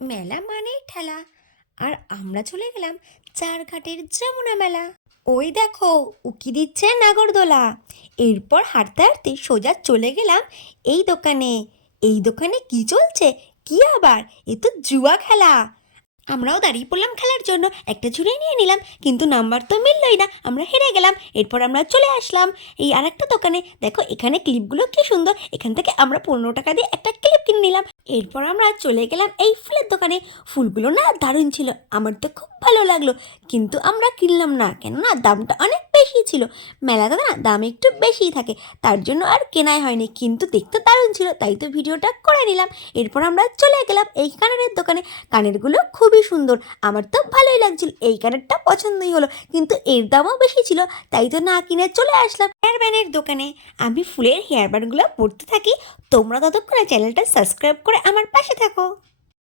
মেলা মানেই ঠেলা। আর আমরা চলে গেলাম চারঘাটের যমুনা মেলা। ওই দেখো, উকি দিচ্ছে নাগরদোলা। এরপর হাঁটতে হাঁটতে সোজা চলে গেলাম এই দোকানে। এই দোকানে কি চলছে? কি আবার, এ তো জুয়া খেলা। আমরাও দাঁড়িয়ে পড়লাম খেলার জন্য, একটা ঝুড়ি নিয়ে নিলাম, কিন্তু নাম্বার তো মিললই না, আমরা হেরে গেলাম। এরপর আমরা চলে আসলাম এই আরেকটা দোকানে। দেখো এখানে ক্লিপগুলো কি সুন্দর, এখান থেকে আমরা 15 টাকা দিয়ে একটা ক্লিপ কিনে নিলাম। এরপর আমরা চলে গেলাম এই ফুলের দোকানে। ফুলগুলো না দারুণ ছিল, আমার তো খুব ভালো লাগলো, কিন্তু আমরা কিনলাম না, কেননা দামটা অনেক বেশি ছিল। মেলাতে না দাম একটু বেশিই থাকে, তার জন্য আর কেনাই হয়নি, কিন্তু দেখতে দারুণ ছিল, তাই তো ভিডিওটা করে নিলাম। এরপর আমরা চলে গেলাম এই কানের দোকানে। কানেরগুলো খুবই সুন্দর, আমার তো ভালোই লাগছিল, এই কানেরটা পছন্দই হলো, কিন্তু এর দামও বেশি ছিল, তাই তো না কিনে চলে আসলাম হেয়ার ব্যান্ডের দোকানে। আমি ফুলের হেয়ার ব্যান্ডগুলো পরতে থাকি, তোমরা ততক্ষণে চ্যানেলটা সাবস্ক্রাইব করে আমার পাশে থাকো।